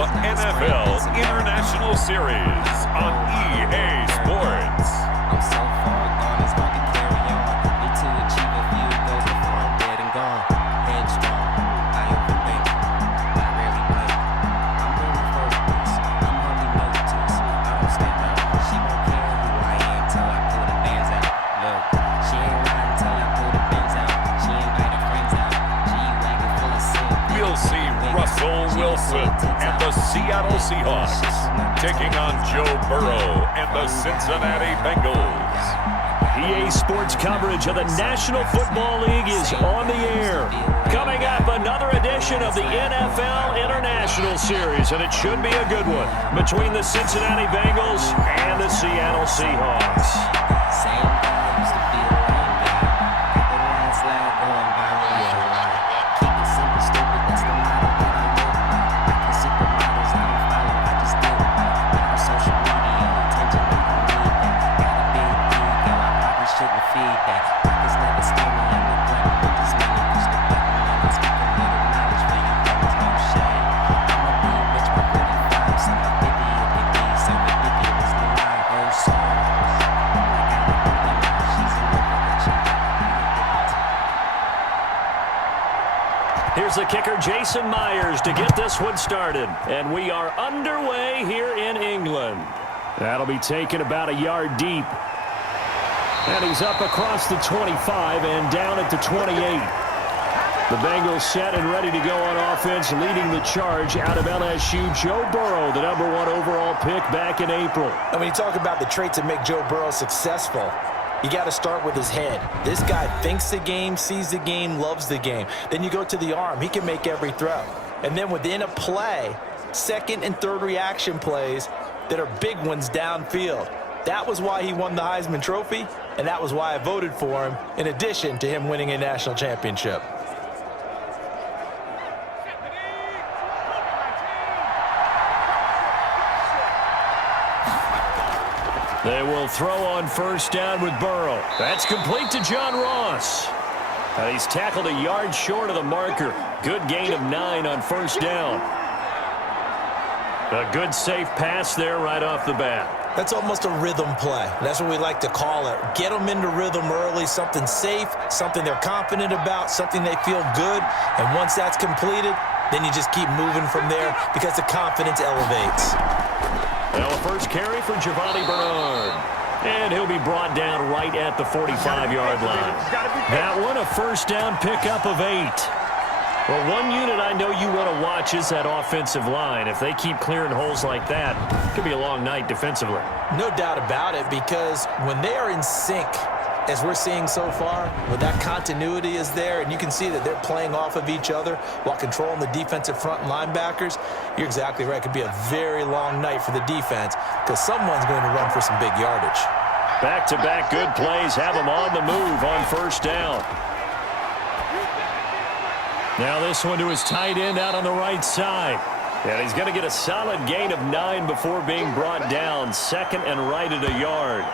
the NFL International Series on EA Sports. I'm so far gone, it's hard to carry on. Need to achieve a few goals before I'm dead and gone. Headstrong, I overthink, I rarely blink. I'm very focused, I'm hardly noticed. I don't stand out, she won't care who I am till I pull the bands out. Look, she ain't riding till I pull the bands out. She invite her friends out, G-Wagon full of sin. We'll see Russell Wilson and the Seattle Seahawks taking on Joe Burrow and the Cincinnati Bengals. EA Sports coverage of the National Football League is on the air. Coming up, another edition of the NFL International Series, and it should be a good one between the Cincinnati Bengals and the Seattle Seahawks. Same guy used to be a lame guy. Got the last laugh going viral like a lie. Keep it simple, stupid, that's the motto that I live by. I can supermodels, I don't follow, I just live by. Got on social media, attention, I don't need that. Got a big ego, I probably shouldn't feed that. Pockets never skinny, I'm neglecting with this money. Push the button, and I speak a little knowledge for you brothers, no shade. I'ma be rich by 45, so my 50 if they be, so my 50 was the line, oh sorry. Here's the kicker, Jason Myers, to get this one started. And we are underway here in England. That'll be taken about a yard deep. And he's up across the 25 and down at the 28. The Bengals set and ready to go on offense, leading the charge out of LSU, Joe Burrow, the #1 overall pick back in April. And when you talk about the traits that make Joe Burrow successful, you got to start with his head. This guy thinks the game, sees the game, loves the game. Then you go to the arm. He can make every throw. And then within a play, second and third reaction plays that are big ones downfield. That was why he won the Heisman Trophy, and that was why I voted for him, in addition to him winning a national championship. They will throw on first down with Burrow. That's complete to John Ross. He's tackled a yard short of the marker. Good gain of 9 on first down. A good safe pass there right off the bat. That's almost a rhythm play. That's what we like to call it. Get them into rhythm early, something safe, something they're confident about, something they feel good. And once that's completed, then you just keep moving from there because the confidence elevates. Now a first carry for Giovanni Bernard. And he'll be brought down right at the 45-yard line. That one, a first down pickup of 8. Well, one unit I know you want to watch is that offensive line. If they keep clearing holes like that, it could be a long night defensively. No doubt about it, because when they are in sync, as we're seeing so far, when that continuity is there, and you can see that they're playing off of each other while controlling the defensive front and linebackers, you're exactly right. It could be a very long night for the defense because someone's going to run for some big yardage. Back-to-back good plays have them on the move on first down. Now this one to his tight end out on the right side. And he's going to get a solid gain of 9 before being brought down. Second and right at a yard.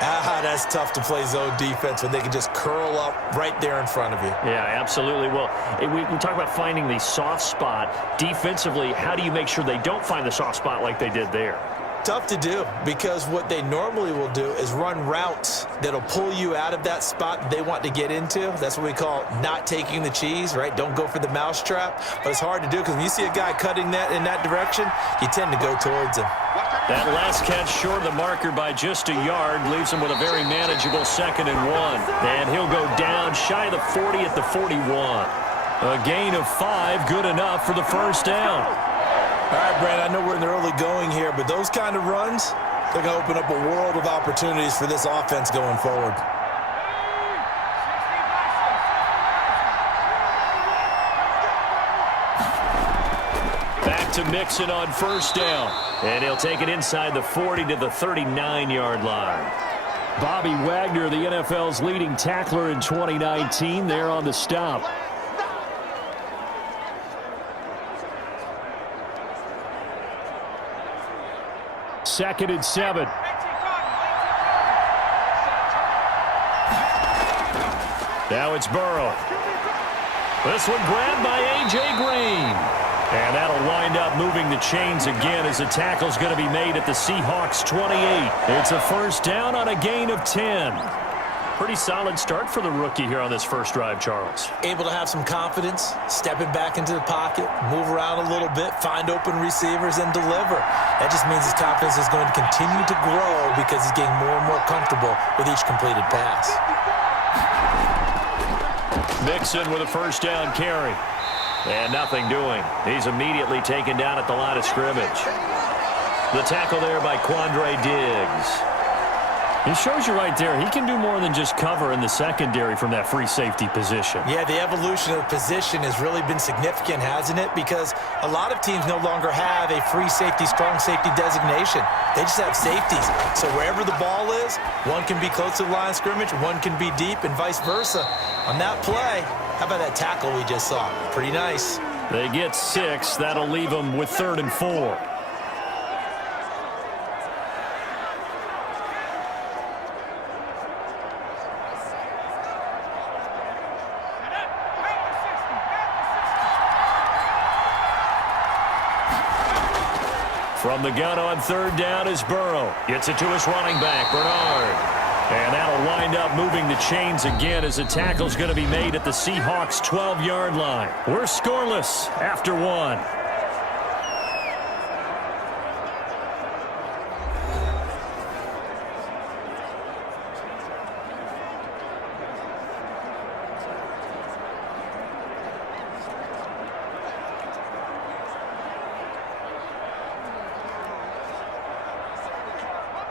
That's tough to play zone defense when they can just curl up right there in front of you. Yeah, absolutely. Well, we talk about finding the soft spot. Defensively, how do you make sure they don't find the soft spot like they did there? Tough to do, because what they normally will do is run routes that'll pull you out of that spot that they want to get into. That's what we call not taking the cheese, right? Don't go for the mousetrap. But it's hard to do because when you see a guy cutting that in that direction, you tend to go towards him. That last catch short of the marker by just a yard leaves him with a very manageable 2nd and 1. And he'll go down shy of the 40 at the 41. A gain of 5, good enough for the first down. All right, Brad, I know we're in the early going here, but those kind of runs, they're going to open up a world of opportunities for this offense going forward. Back to Mixon on first down. And he'll take it inside the 40 to the 39-yard line. Bobby Wagner, the NFL's leading tackler in 2019, there on the stop. Second and 7. Now it's Burrow. This one grabbed by A.J. Green. And that'll wind up moving the chains again as the tackle's going to be made at the Seahawks 28. It's a first down on a gain of 10. Pretty solid start for the rookie here on this first drive, Charles. Able to have some confidence, stepping back into the pocket, move around a little bit, find open receivers, and deliver. That just means his confidence is going to continue to grow because he's getting more and more comfortable with each completed pass. Mixon with a first down carry. And nothing doing. He's immediately taken down at the line of scrimmage. The tackle there by Quandre Diggs. He shows you right there, he can do more than just cover in the secondary from that free safety position. Yeah, the evolution of the position has really been significant, hasn't it? Because a lot of teams no longer have a free safety, strong safety designation. They just have safeties. So wherever the ball is, one can be close to the line of scrimmage, one can be deep, and vice versa. On that play, how about that tackle we just saw? Pretty nice. They get 6. That'll leave them with 3rd and 4. From the gun on 3rd down is Burrow. Gets it to his running back, Bernard. And that'll wind up moving the chains again as the tackle's going to be made at the Seahawks 12-yard line. We're scoreless after 1.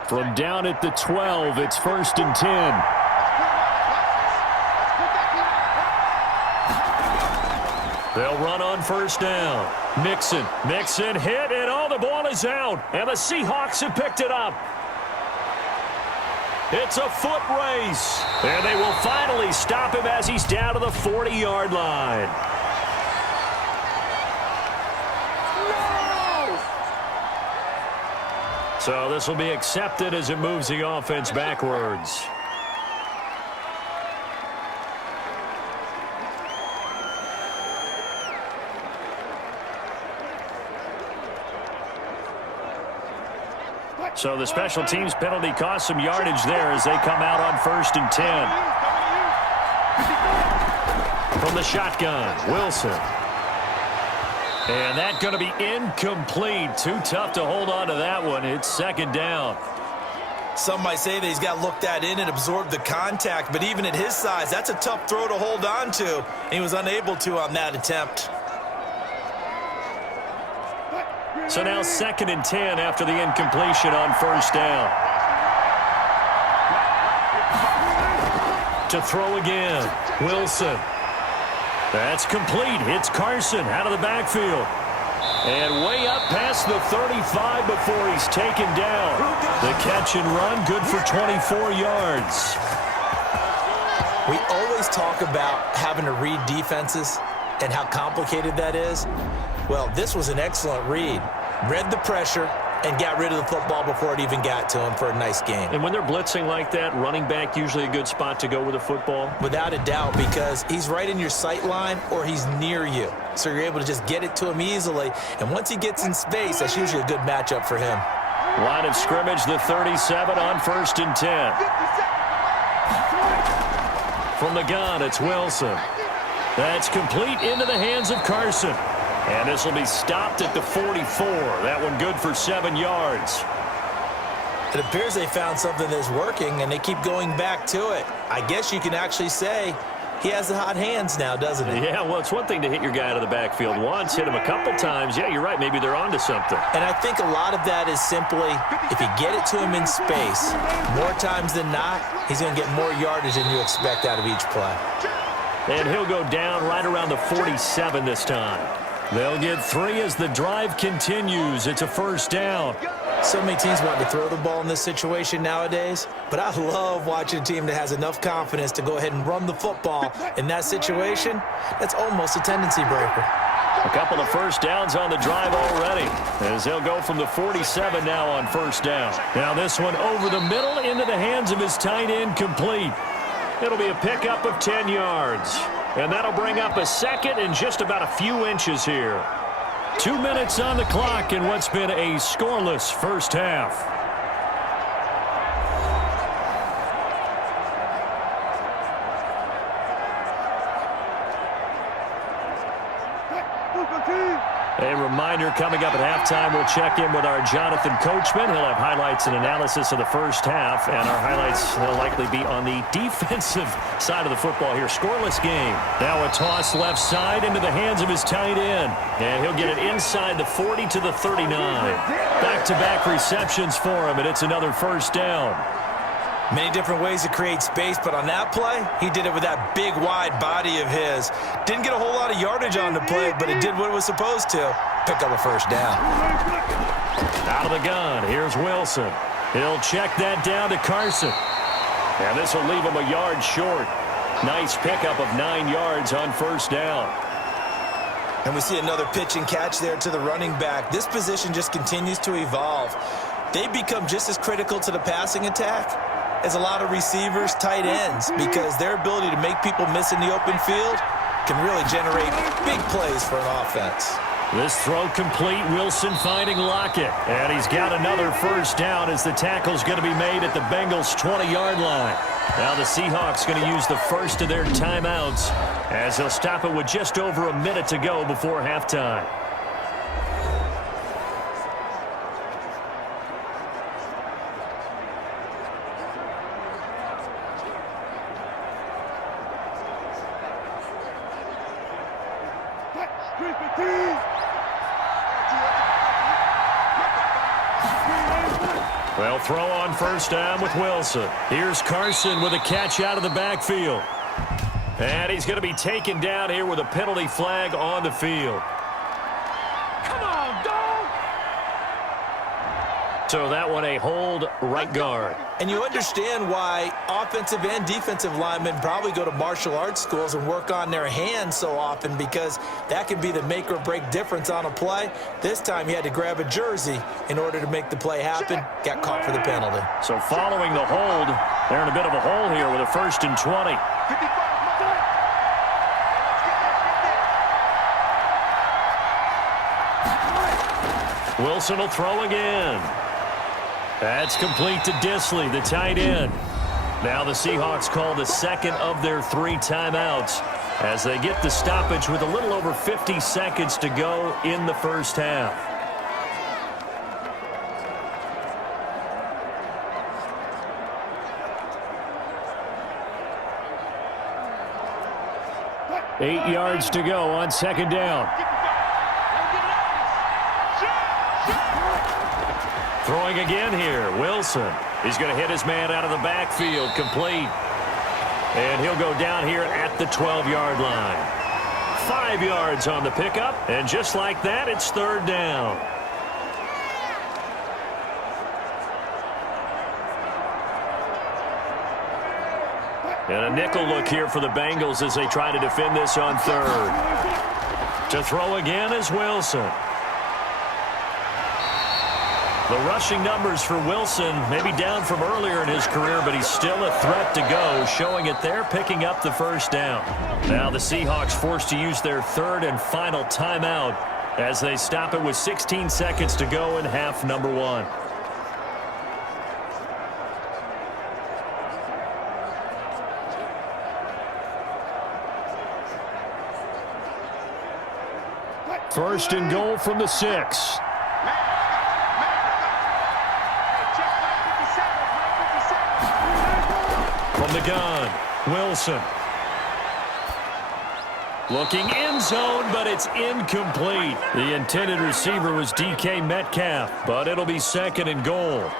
From down at the 12, it's 1st and 10. They'll run on 1st down. Mixon hit, and all the ball is out. And the Seahawks have picked it up. It's a foot race. And they will finally stop him as he's down to the 40-yard line. So this will be accepted as it moves the offense backwards. So the special teams penalty cost some yardage there as they come out on 1st and 10. From the shotgun, Wilson. And that's going to be incomplete. Too tough to hold on to that one. It's 2nd down. Some might say that he's got looked at in and absorbed the contact, but even at his size, that's a tough throw to hold on to. He was unable to on that attempt. So now 2nd and 10 after the incompletion on 1st down. To throw again, Wilson. That's complete. It's Carson out of the backfield. And way up past the 35 before he's taken down. The catch and run, good for 24 yards. We always talk about having to read defenses and how complicated that is. Well, this was an excellent read. Read the pressure and got rid of the football before it even got to him for a nice game. And when they're blitzing like that, running back usually a good spot to go with the football? Without a doubt, because he's right in your sight line or he's near you. So you're able to just get it to him easily. And once he gets in space, that's usually a good matchup for him. Line of scrimmage, the 37 on 1st and 10. From the gun, it's Wilson. That's complete into the hands of Carson. And this will be stopped at the 44. That one good for 7 yards. It appears they found something that's working, and they keep going back to it. I guess you can actually say he has the hot hands now, doesn't he? Yeah, well, it's one thing to hit your guy out of the backfield once, hit him a couple times. Yeah, you're right. Maybe they're onto something. And I think a lot of that is simply if you get it to him in space, more times than not, he's going to get more yardage than you expect out of each play. And he'll go down right around the 47 this time. They'll get 3 as the drive continues. It's a 1st down. So many teams want to throw the ball in this situation nowadays, but I love watching a team that has enough confidence to go ahead and run the football. In that situation, that's almost a tendency breaker. A couple of 1st downs on the drive already, as they'll go from the 47 now on 1st down. Now this one over the middle into the hands of his tight end, complete. It'll be a pickup of 10 yards. And that'll bring up a 2nd and just about a few inches here. 2 minutes on the clock in what's been a scoreless first half. A reminder, coming up at halftime, we'll check in with our Jonathan Coachman. He'll have highlights and analysis of the first half, and our highlights will likely be on the defensive side of the football here. Scoreless game. Now a toss left side into the hands of his tight end, and he'll get it inside the 40 to the 39. Back-to-back receptions for him, and it's another first down. Many different ways to create space, but on that play, he did it with that big, wide body of his. Didn't get a whole lot of yardage on the play, but it did what it was supposed to. Pick up a first down. Out of the gun, here's Wilson. He'll check that down to Carson. And this will leave him a yard short. Nice pickup of 9 yards on first down. And we see another pitch and catch there to the running back. This position just continues to evolve. They become just as critical to the passing attack as a lot of receivers, tight ends, because their ability to make people miss in the open field can really generate big plays for an offense. This throw complete. Wilson finding Lockett. And he's got another first down as the tackle's going to be made at the Bengals' 20-yard line. Now the Seahawks going to use the first of their timeouts as they'll stop it with just over a minute to go before halftime. Well, throw on first down with Wilson. Here's Carson with a catch out of the backfield. And he's going to be taken down here with a penalty flag on the field. Come on, dog! So that one a hold right guard. And you understand why offensive and defensive linemen probably go to martial arts schools and work on their hands so often, because that can be the make or break difference on a play. This time he had to grab a jersey in order to make the play happen. Got caught for the penalty. So following the hold, they're in a bit of a hole here with a 1st and 20. Wilson will throw again. That's complete to Disley, the tight end. Now the Seahawks call the second of their 3 timeouts as they get the stoppage with a little over 50 seconds to go in the first half. Eight yards to go on second down. Throwing again here, Wilson. He's going to hit his man out of the backfield, complete. And he'll go down here at the 12-yard line. 5 yards on the pickup, and just like that, it's third down. And a nickel look here for the Bengals as they try to defend this on third. To throw again is Wilson. The rushing numbers for Wilson maybe down from earlier in his career, but he's still a threat to go, showing it there, picking up the first down. Now the Seahawks forced to use their 3rd and final timeout as they stop it with 16 seconds to go in half number 1. First and goal from the 6. From the gun, Wilson. Looking end zone, but it's incomplete. The intended receiver was DK Metcalf, but it'll be 2nd and goal.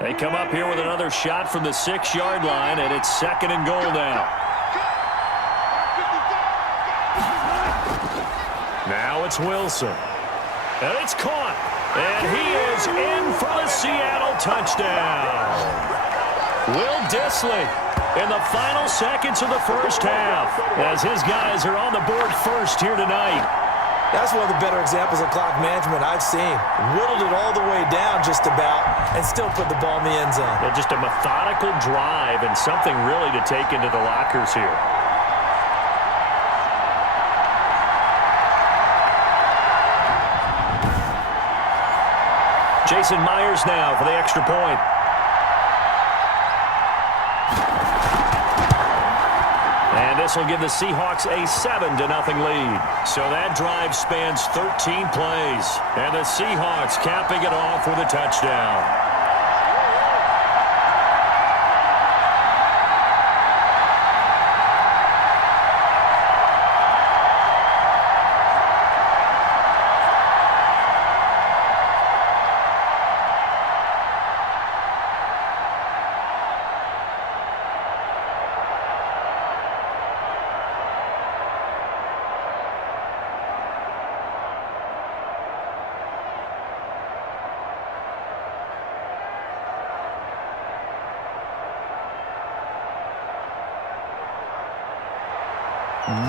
They come up here with another shot from the 6-yard line, and it's 2nd and goal now. Now it's Wilson. And it's caught. And he is in for the Seattle touchdown. Will Disley in the final seconds of the first half as his guys are on the board first here tonight. That's one of the better examples of clock management I've seen. Whittled it all the way down just about and still put the ball in the end zone. Yeah, just a methodical drive and something really to take into the lockers here. Jason Myers now for the extra point. And this will give the Seahawks a 7-0 lead. So that drive spans 13 plays. And the Seahawks capping it off with a touchdown.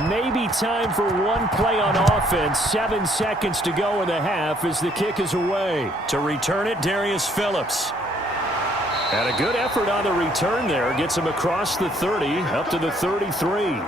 Maybe time for one play on offense. 7 seconds to go in the half as the kick is away. To return it, Darius Phillips. And a good effort on the return there. Gets him across the 30, up to the 33.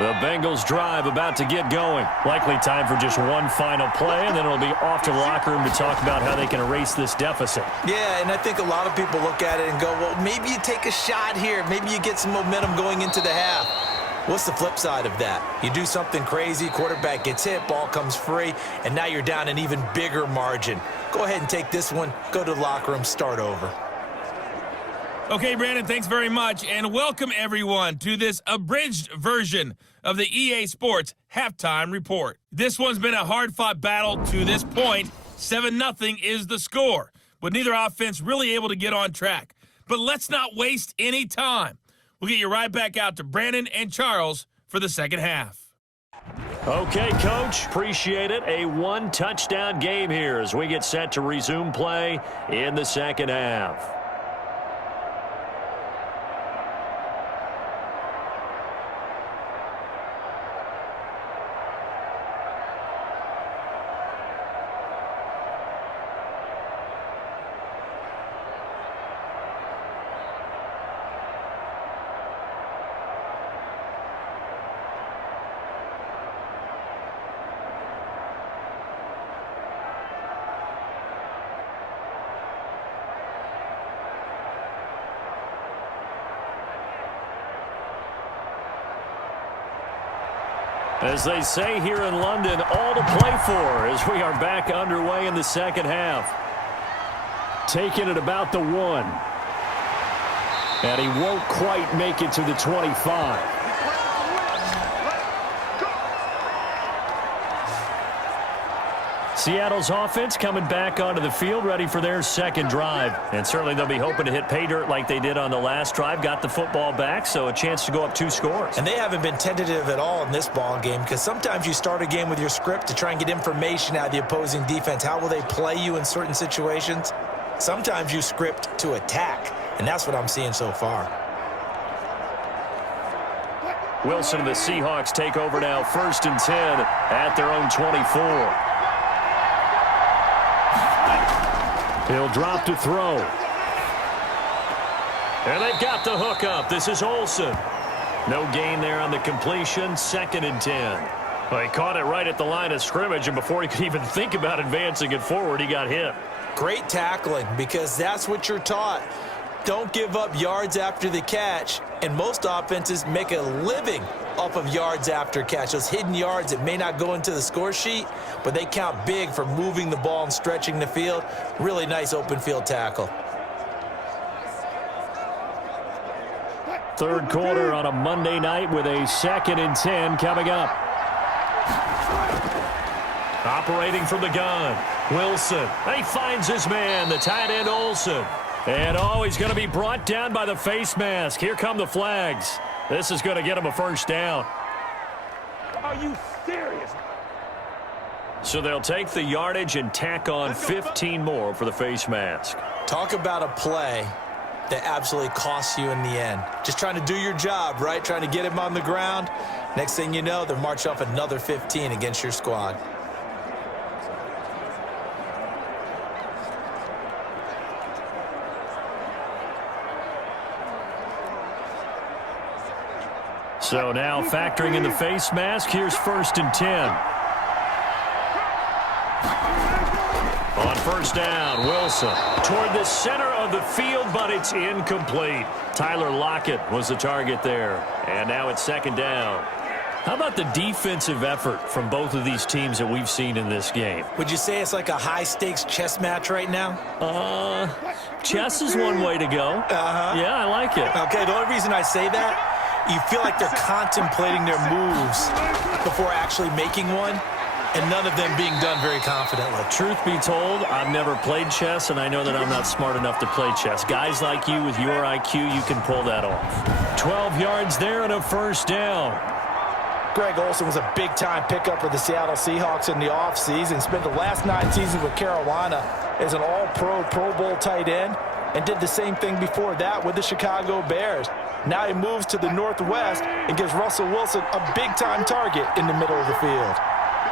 The Bengals drive about to get going. Likely time for just one final play, and then it'll be off to the locker room to talk about how they can erase this deficit. Yeah, and I think a lot of people look at it and go, well, maybe you take a shot here. Maybe you get some momentum going into the half. What's the flip side of that? You do something crazy, quarterback gets hit, ball comes free, and now you're down an even bigger margin. Go ahead and take this one, go to the locker room, start over. Okay, Brandon, thanks very much, and welcome everyone to this abridged version of the EA Sports Halftime Report. This one's been a hard-fought battle to this point. 7-0 is the score, with neither offense really able to get on track. But let's not waste any time. We'll get you right back out to Brandon and Charles for the second half. Okay, Coach, appreciate it. A one-touchdown game here as we get set to resume play in the second half. As they say here in London, all to play for as we are back underway in the second half. Taking it about the 1. And he won't quite make it to the 25. Seattle's offense coming back onto the field, ready for their second drive. And certainly they'll be hoping to hit pay dirt like they did on the last drive. Got the football back, so a chance to go up 2 scores. And they haven't been tentative at all in this ball game, because sometimes you start a game with your script to try and get information out of the opposing defense. How will they play you in certain situations? Sometimes you script to attack, and that's what I'm seeing so far. Wilson and the Seahawks take over now, 1st and 10 at their own 24. He'll drop to throw. And they've got the hook up. This is Olsen. No gain there on the completion. 2nd and 10. Well, he caught it right at the line of scrimmage, and before he could even think about advancing it forward, he got hit. Great tackling, because that's what you're taught. Don't give up yards after the catch, and most offenses make a living off of yards after catch. Those hidden yards that may not go into the score sheet, but they count big for moving the ball and stretching the field. Really nice open field tackle. Third quarter on a Monday night with a 2nd and 10 coming up. Operating from the gun, Wilson. He finds his man, the tight end Olsen. And, oh, he's going to be brought down by the face mask. Here come the flags. This is going to get him a first down. Are you serious? So they'll take the yardage and tack on 15 more for the face mask. Talk about a play that absolutely costs you in the end. Just trying to do your job, right? Trying to get him on the ground. Next thing you know, they're marching off another 15 against your squad. So now factoring in the face mask, here's 1st and 10. On first down, Wilson toward the center of the field, but it's incomplete. Tyler Lockett was the target there. And now it's 2nd down. How about the defensive effort from both of these teams that we've seen in this game? Would you say it's like a high-stakes chess match right now? Chess is one way to go. Yeah, I like it. Okay, the only reason I say that, you feel like they're contemplating their moves before actually making one, and none of them being done very confidently. Truth be told, I've never played chess, and I know that I'm not smart enough to play chess. Guys like you with your IQ, you can pull that off. 12 yards there and a first down. Greg Olsen was a big-time pickup for the Seattle Seahawks in the offseason. Spent the last 9 seasons with Carolina as an all-pro, Pro Bowl tight end, and did the same thing before that with the Chicago Bears. Now he moves to the Northwest and gives Russell Wilson a big-time target in the middle of the field.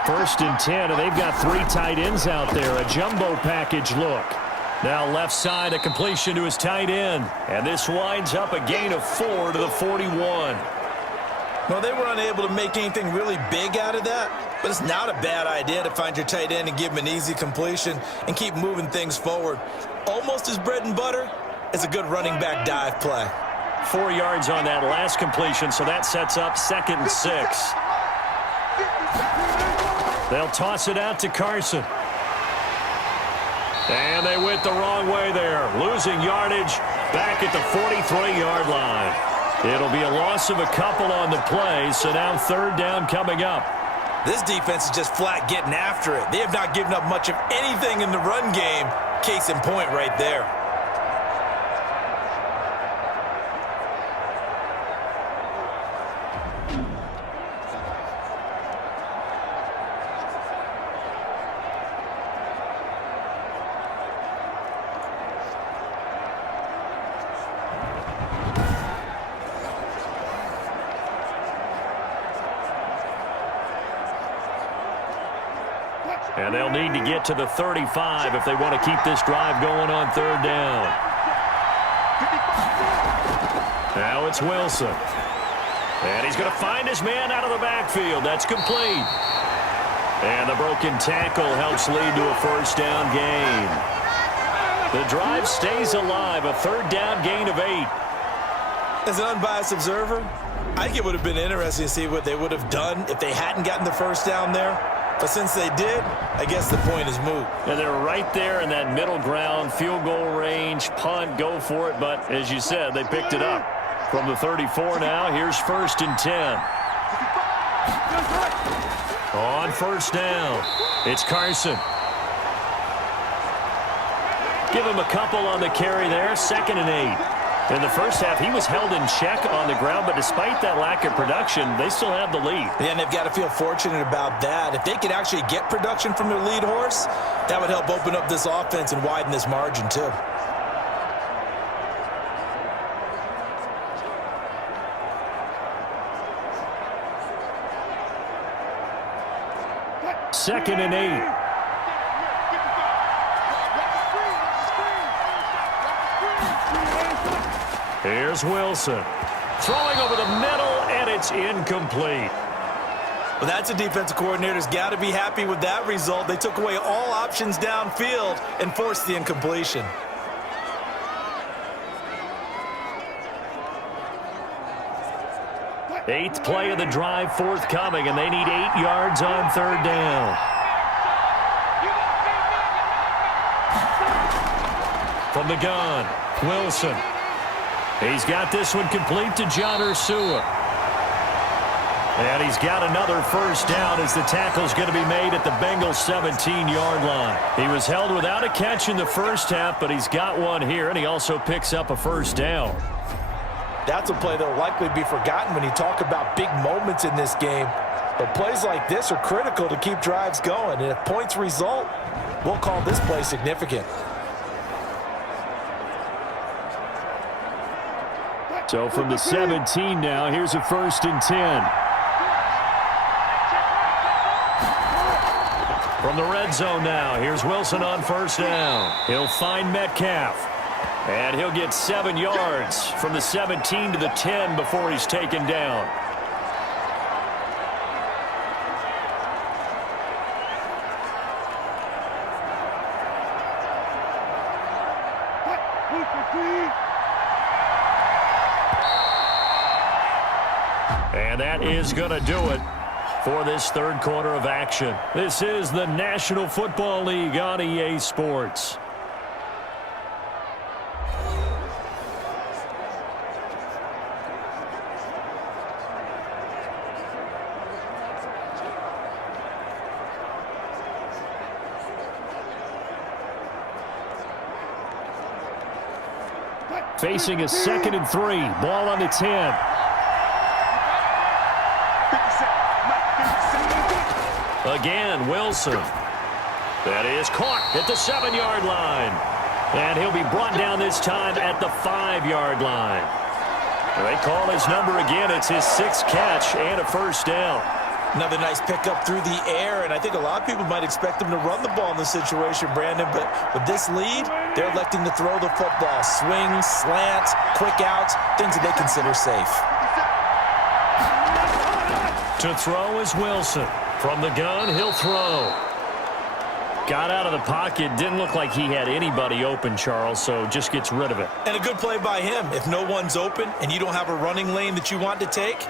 1st and 10, and they've got 3 tight ends out there. A jumbo package look. Now left side, a completion to his tight end. And this winds up a gain of 4 to the 41. Well, they were unable to make anything really big out of that, but it's not a bad idea to find your tight end and give him an easy completion and keep moving things forward. Almost as bread and butter as a good running back dive play. 4 yards on that last completion, so that sets up 2nd and 6. They'll toss it out to Carson. And they went the wrong way there, losing yardage back at the 43-yard line. It'll be a loss of a couple on the play, so now 3rd down coming up. This defense is just flat getting after it. They have not given up much of anything in the run game. Case in point right there. And they'll need to get to the 35 if they want to keep this drive going on 3rd down. Now it's Wilson. And he's going to find his man out of the backfield. That's complete. And the broken tackle helps lead to a 1st down gain. The drive stays alive, a 3rd down gain of 8. As an unbiased observer, I think it would have been interesting to see what they would have done if they hadn't gotten the 1st down there. But since they did, I guess the point is moot. And they're right there in that middle ground, field goal range, punt, go for it. But as you said, they picked it up. From the 34 now, here's 1st and 10. On 1st down, it's Carson. Give him a couple on the carry there, 2nd and 8. In the first half, he was held in check on the ground, but despite that lack of production, they still have the lead. Yeah, and they've got to feel fortunate about that. If they could actually get production from their lead horse, that would help open up this offense and widen this margin too. Second and 8. Here's Wilson. Throwing over the middle, and it's incomplete. Well, that's a defensive coordinator's got to be happy with that result. They took away all options downfield and forced the incompletion. Eighth play of the drive forthcoming, and they need 8 yards on 3rd down. From the gun, Wilson. He's got this one complete to John Ursua. And he's got another first down as the tackle's going to be made at the Bengals 17-yard line. He was held without a catch in the first half, but he's got one here, and he also picks up a first down. That's a play that will likely be forgotten when you talk about big moments in this game. But plays like this are critical to keep drives going. And if points result, we'll call this play significant. So from the 17 now, here's a 1st and 10. From the red zone now, here's Wilson on first down. He'll find Metcalf. And he'll get 7 yards from the 17 to the 10 before he's taken down. And that is going to do it for this third quarter of action. This is the National Football League on EA Sports. Facing a 2nd and 3. Ball on the 10. Again, Wilson. That is caught at the 7-yard line. And he'll be brought down this time at the 5-yard line. They call his number again. It's his 6th catch and a first down. Another nice pickup through the air, and I think a lot of people might expect him to run the ball in this situation, Brandon, but with this lead, they're electing to throw the football. Swings, slants, quick outs, things that they consider safe. To throw is Wilson. From the gun, he'll throw. Got out of the pocket. Didn't look like he had anybody open, Charles, so just gets rid of it. And a good play by him. If no one's open and you don't have a running lane that you want to take,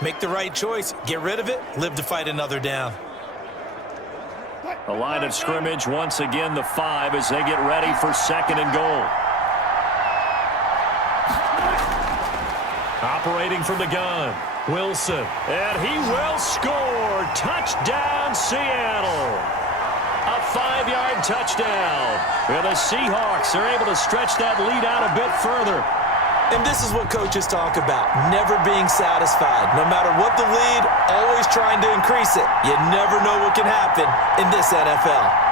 make the right choice. Get rid of it. Live to fight another down. A line of scrimmage, once again, the 5 as they get ready for 2nd and goal. Operating from the gun, Wilson. And he will score. Touchdown, Seattle. A 5-yard touchdown. Well, the Seahawks are able to stretch that lead out a bit further. And this is what coaches talk about, never being satisfied. No matter what the lead, always trying to increase it. You never know what can happen in this NFL.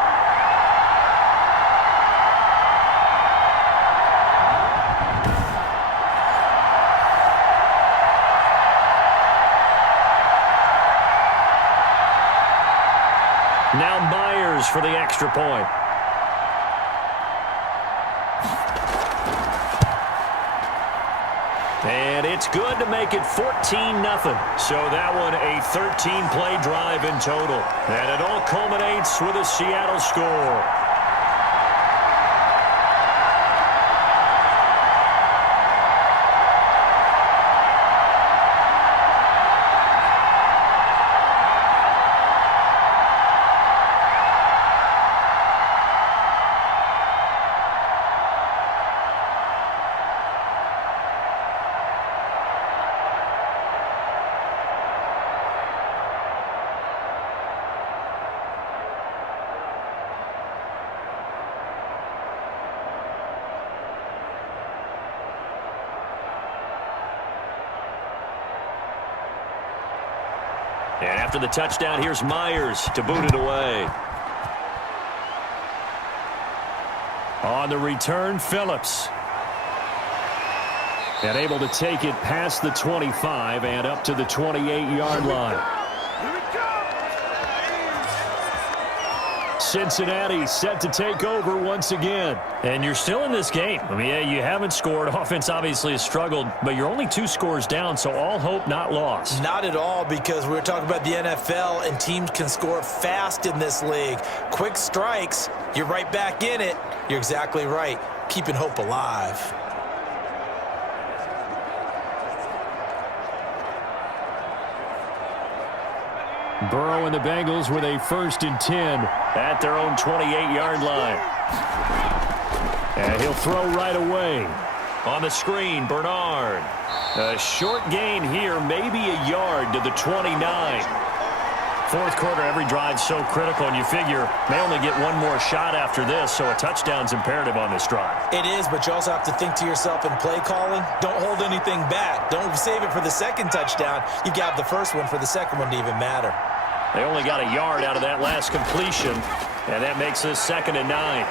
Now Myers for the extra point. And it's good to make it 14-0. So that one a 13-play drive in total. And it all culminates with a Seattle score. And after the touchdown, here's Myers to boot it away. On the return, Phillips. And able to take it past the 25 and up to the 28-yard line. Cincinnati set to take over once again. And you're still in this game. I mean, yeah, you haven't scored. Offense obviously has struggled, but you're only 2 scores down, so all hope not lost. Not at all, because we're talking about the NFL, and teams can score fast in this league. Quick strikes, you're right back in it. You're exactly right. Keeping hope alive. Burrow and the Bengals with a 1st and 10 at their own 28-yard line. And he'll throw right away. On the screen, Bernard. A short gain here, maybe a yard to the 29. Fourth quarter, every drive so critical, and you figure may only get one more shot after this, so a touchdown's imperative on this drive. It is, but you also have to think to yourself in play calling, don't hold anything back. Don't save it for the second touchdown. You've got the first one for the second one to even matter. They only got a yard out of that last completion, and that makes this 2nd and 9.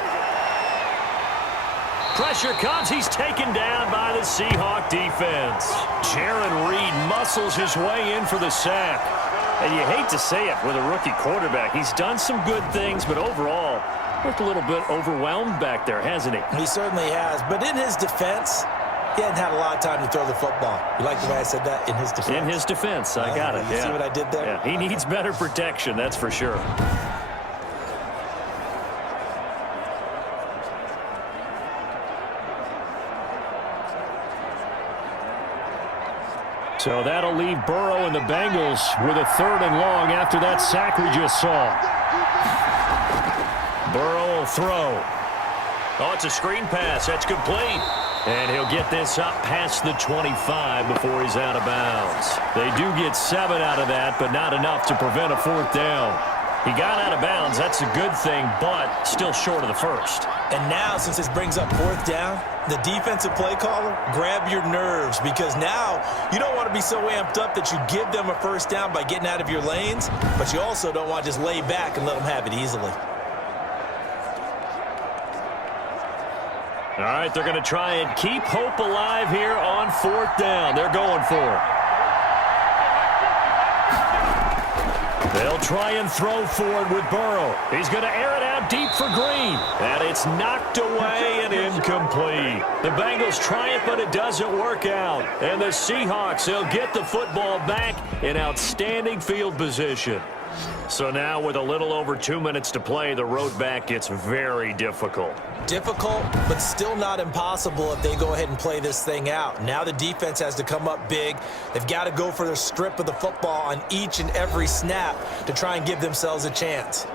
Pressure comes. He's taken down by the Seahawk defense. Jaron Reed muscles his way in for the sack. And you hate to say it with a rookie quarterback. He's done some good things, but overall, looked a little bit overwhelmed back there, hasn't he? He certainly has. But in his defense, he hadn't had a lot of time to throw the football. You like the way I said that? In his defense. In his defense. I got it. You see what I did there? Yeah, he needs better protection, that's for sure. So that'll leave Burrow and the Bengals with a 3rd and long after that sack we just saw. Burrow will throw. Oh, it's a screen pass. That's complete. And he'll get this up past the 25 before he's out of bounds. They do get 7 out of that, but not enough to prevent a 4th down. He got out of bounds. That's a good thing, but still short of the first. And now, since this brings up 4th down, the defensive play caller, grab your nerves, because now you don't want to be so amped up that you give them a 1st down by getting out of your lanes, but you also don't want to just lay back and let them have it easily. All right, they're going to try and keep hope alive here on 4th down. They're going for it. They'll try and throw forward with Burrow. He's going to air it out deep for Green. And it's knocked away and incomplete. The Bengals try it, but it doesn't work out. And the Seahawks, they'll get the football back in outstanding field position. So now with a little over 2 minutes to play, the road back gets very difficult. Difficult, but still not impossible if they go ahead and play this thing out. Now the defense has to come up big. They've got to go for their strip of the football on each and every snap to try and give themselves a chance.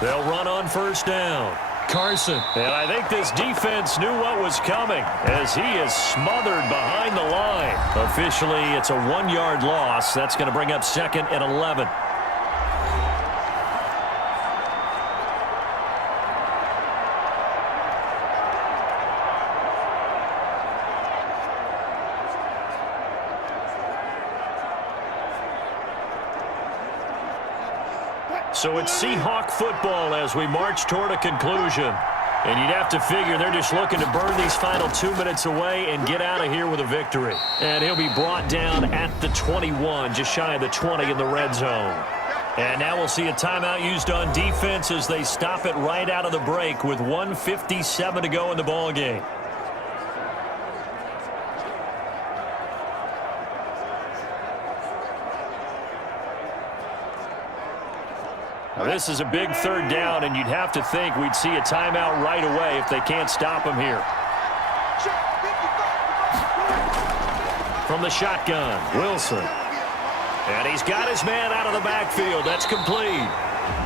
They'll run on 1st down. Carson. And I think this defense knew what was coming as he is smothered behind the line. Officially, it's a 1-yard loss. That's going to bring up 2nd and 11. So it's Seahawk football as we march toward a conclusion. And you'd have to figure they're just looking to burn these final 2 minutes away and get out of here with a victory. And he'll be brought down at the 21, just shy of the 20 in the red zone. And now we'll see a timeout used on defense as they stop it right out of the break with 1:57 to go in the ball game. Now, this is a big 3rd down, and you'd have to think we'd see a timeout right away if they can't stop him here. From the shotgun, Wilson. And he's got his man out of the backfield. That's complete.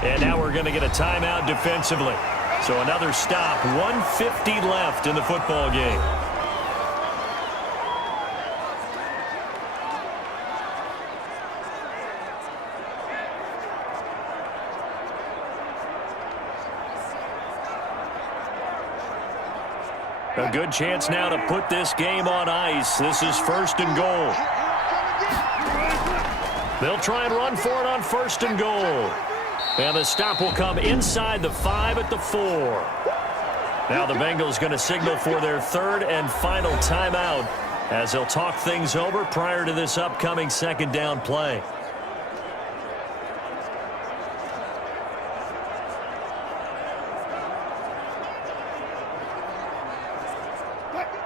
And now we're going to get a timeout defensively. So another stop, 1:50 left in the football game. A good chance now to put this game on ice. This is 1st and goal. They'll try and run for it on 1st and goal. And the stop will come inside the 5 at the 4. Now the Bengals going to signal for their 3rd and final timeout as they'll talk things over prior to this upcoming 2nd down play.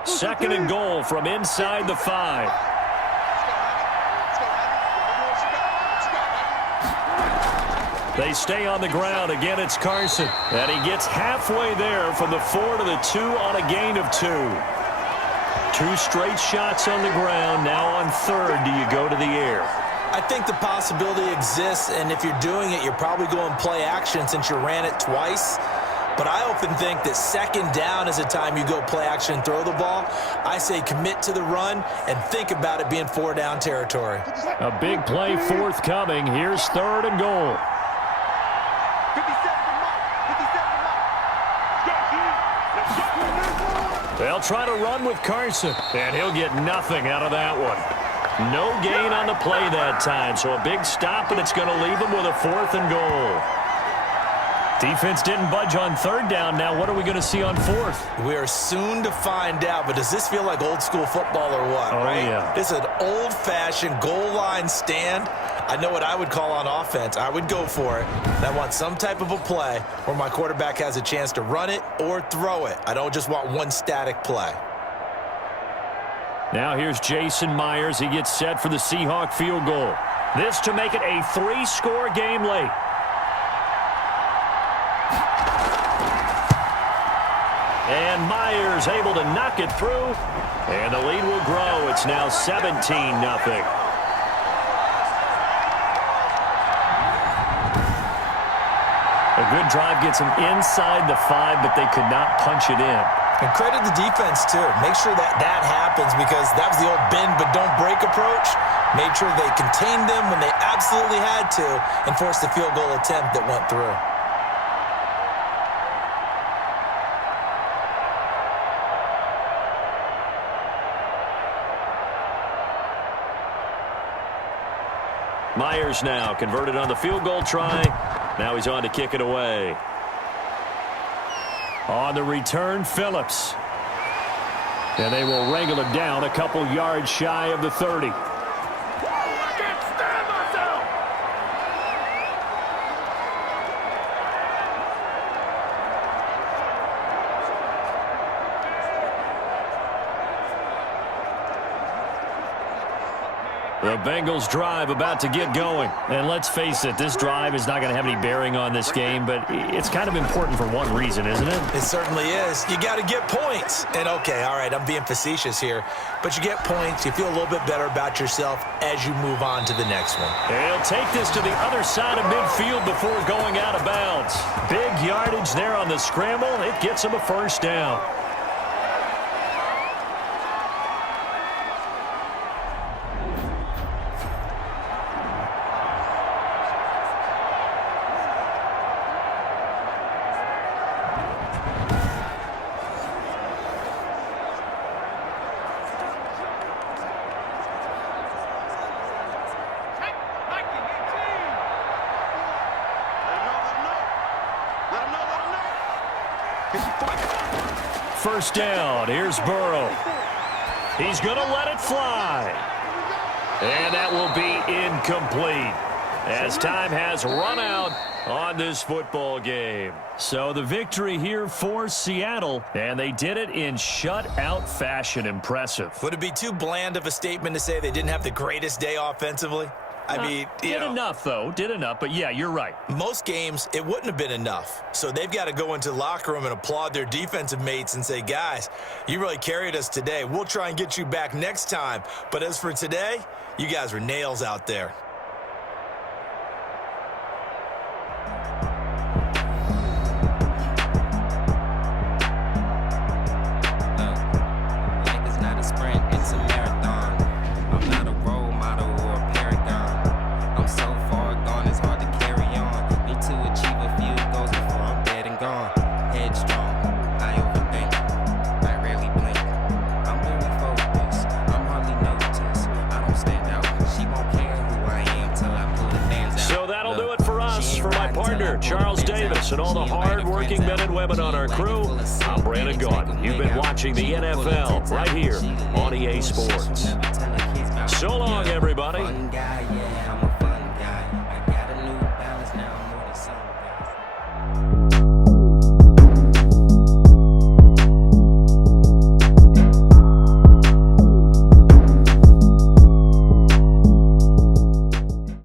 Second and goal from inside the 5. They stay on the ground. Again, it's Carson. And he gets halfway there from the 4 to the 2 on a gain of 2. 2 straight shots on the ground. Now on third, do you go to the air? I think the possibility exists, and if you're doing it, you're probably going play action since you ran it twice. But I often think that second down is a time you go play action and throw the ball. I say commit to the run and think about it being 4 down territory. A big play forthcoming. Here's third and goal. 57 They'll try to run with Carson, and he'll get nothing out of that one. No gain on the play that time, so a big stop, and it's going to leave him with a 4th and goal. Defense didn't budge on third down. Now what are we going to see on 4th? We are soon to find out, but does this feel like old school football or what? Oh, right? yeah. This is an old-fashioned goal line stand. I know what I would call on offense. I would go for it. And I want some type of a play where my quarterback has a chance to run it or throw it. I don't just want one static play. Now here's Jason Myers. He gets set for the Seahawk field goal. This to make it a 3-score game late. And Myers able to knock it through. And the lead will grow. It's now 17-0. A good drive gets them inside the 5, but they could not punch it in. And credit the defense, too. Make sure that happens because that was the old bend but don't break approach. Made sure they contained them when they absolutely had to and forced the field goal attempt that went through. Myers now converted on the field goal try. Now he's on to kick it away. On the return, Phillips. And they will wrangle it down a couple yards shy of the 30. I can't stand myself! The Bengals drive about to get going. And let's face it, this drive is not going to have any bearing on this game, but it's kind of important for one reason, isn't it? It certainly is. You got to get points. And okay, all right, I'm being facetious here, but you get points, you feel a little bit better about yourself as you move on to the next one. He'll take this to the other side of midfield before going out of bounds. Big yardage there on the scramble. It gets him a first down. First down. Here's Burrow. He's going to let it fly. And that will be incomplete as time has run out on this football game. So the victory here for Seattle, and they did it in shutout fashion. Impressive. Would it be too bland of a statement to say they didn't have the greatest day offensively? I mean, did enough, though. Did enough. But, yeah, you're right. Most games, it wouldn't have been enough. So they've got to go into the locker room and applaud their defensive mates and say, guys, you really carried us today. We'll try and get you back next time. But as for today, you guys were nails out there. Life is not a sprint, it's a marathon. I'm not a role model or a paragon. I'm so far gone, it's hard to carry on. Need to achieve a few goals before I'm dead and gone. Headstrong, I overthink, I rarely blink. I'm very focused, I'm hardly noticed. I don't stand out, she won't care who I am till I pull the fans out. So that'll do it for us. For my partner, Charles Davis, and all the hard-working men and women on our crew, I'm Brandon Gaudin. You've been watching the NFL right here on EA Sports. So long, everybody. Fun guy, yeah,